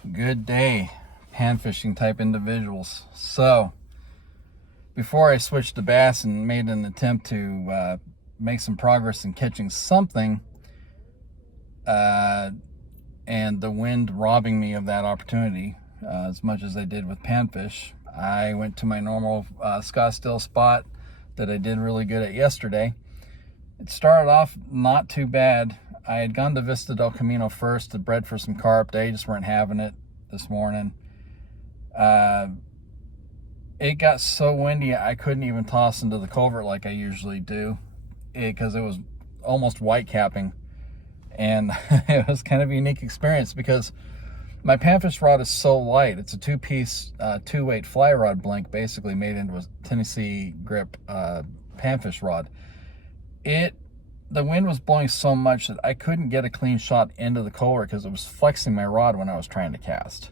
Good day, pan fishing type individuals. So, before I switched to bass and made an attempt to make some progress in catching something, and the wind robbing me of that opportunity, as much as I did with panfish, I went to my normal Scottsdale spot that I did really good at yesterday. It started off not too bad. I had gone to Vista del Camino first to bred for some carp. They just weren't having it this morning. It got so windy I couldn't even toss into the culvert like I usually do, because it was almost white capping. And it was kind of a unique experience because my panfish rod is so light. It's a two-piece, two-weight fly rod blink, basically made into a Tennessee grip panfish rod. The wind was blowing so much that I couldn't get a clean shot into the culvert because it was flexing my rod when I was trying to cast.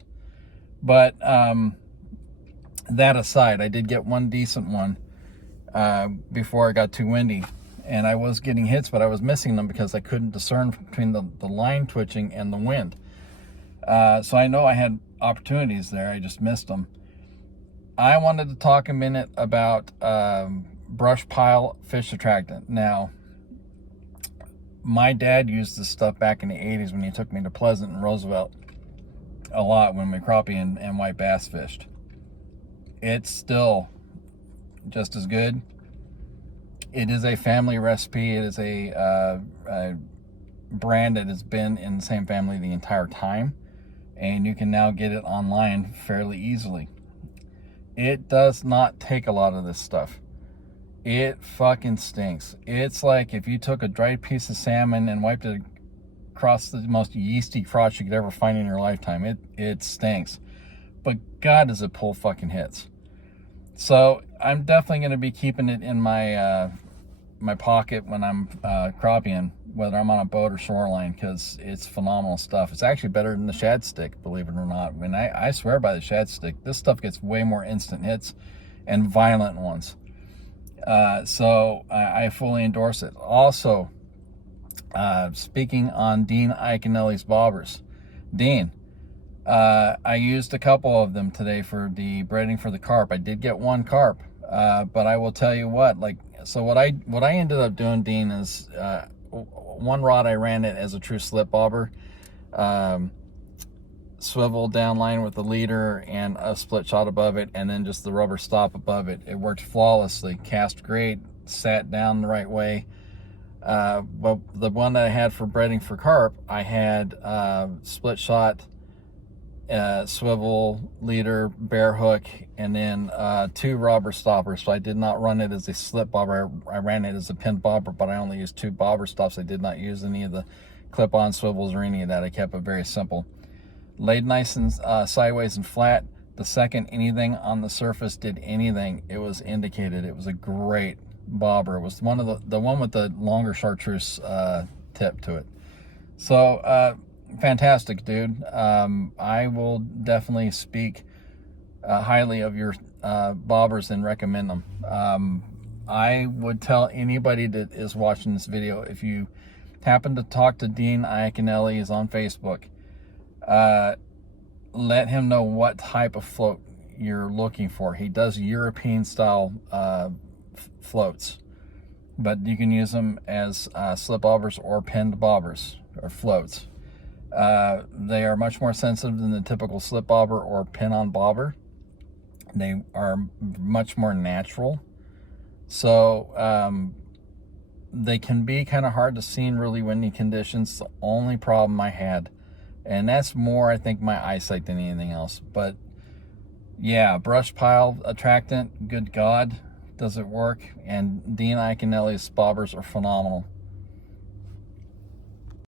But that aside, I did get one decent one before it got too windy. And I was getting hits, but I was missing them because I couldn't discern between the line twitching and the wind. So I know I had opportunities there. I just missed them. I wanted to talk a minute about brush pile fish attractant. Now, my dad used this stuff back in the 80s when he took me to Pleasant and Roosevelt a lot when we crappie and white bass fished. It's still just as good. It is a family recipe. It is a brand that has been in the same family the entire time, and you can now get it online fairly easily. It does not take a lot of this stuff. It fucking stinks. It's like if you took a dried piece of salmon and wiped it across the most yeasty crotch you could ever find in your lifetime. It stinks. But God, does it pull fucking hits. So I'm definitely going to be keeping it in my my pocket when I'm crappieing, whether I'm on a boat or shoreline, because it's phenomenal stuff. It's actually better than the shad stick, believe it or not. When I swear by the shad stick, this stuff gets way more instant hits and violent ones. So I fully endorse it. Also, speaking on Dean Iaconelli's bobbers. Dean, I used a couple of them today for the breeding for the carp. I did get one carp, but I will tell you what, so what I ended up doing, Dean, is one rod I ran it as a true slip bobber, swivel downline with the leader and a split shot above it, and then just the rubber stop above it. It worked flawlessly, cast great, sat down the right way. But the one that I had for breeding for carp, I had split shot, swivel, leader, bear hook, and then two rubber stoppers. So I did not run it as a slip bobber. I ran it as a pin bobber, but I only used two bobber stops. I did not use any of the clip-on swivels or any of that. I kept it very simple. Laid nice and sideways and flat. The second anything on the surface did anything, it was indicated. It was a great bobber. It was one of the one with the longer chartreuse tip to it. So fantastic, dude. I will definitely speak highly of your bobbers and recommend them. I would tell anybody that is watching this video, if you happen to talk to Dean Iaconelli, is on Facebook, let him know what type of float you're looking for. He does European style floats, but you can use them as slip bobbers or pinned bobbers or floats. They are much more sensitive than the typical slip bobber or pin on bobber. They are much more natural, so they can be kind of hard to see in really windy conditions. The only problem I had, and that's more, I think, my eyesight than anything else. But yeah, brush pile attractant, good God, does it work? And Dean Iaconelli's bobbers are phenomenal.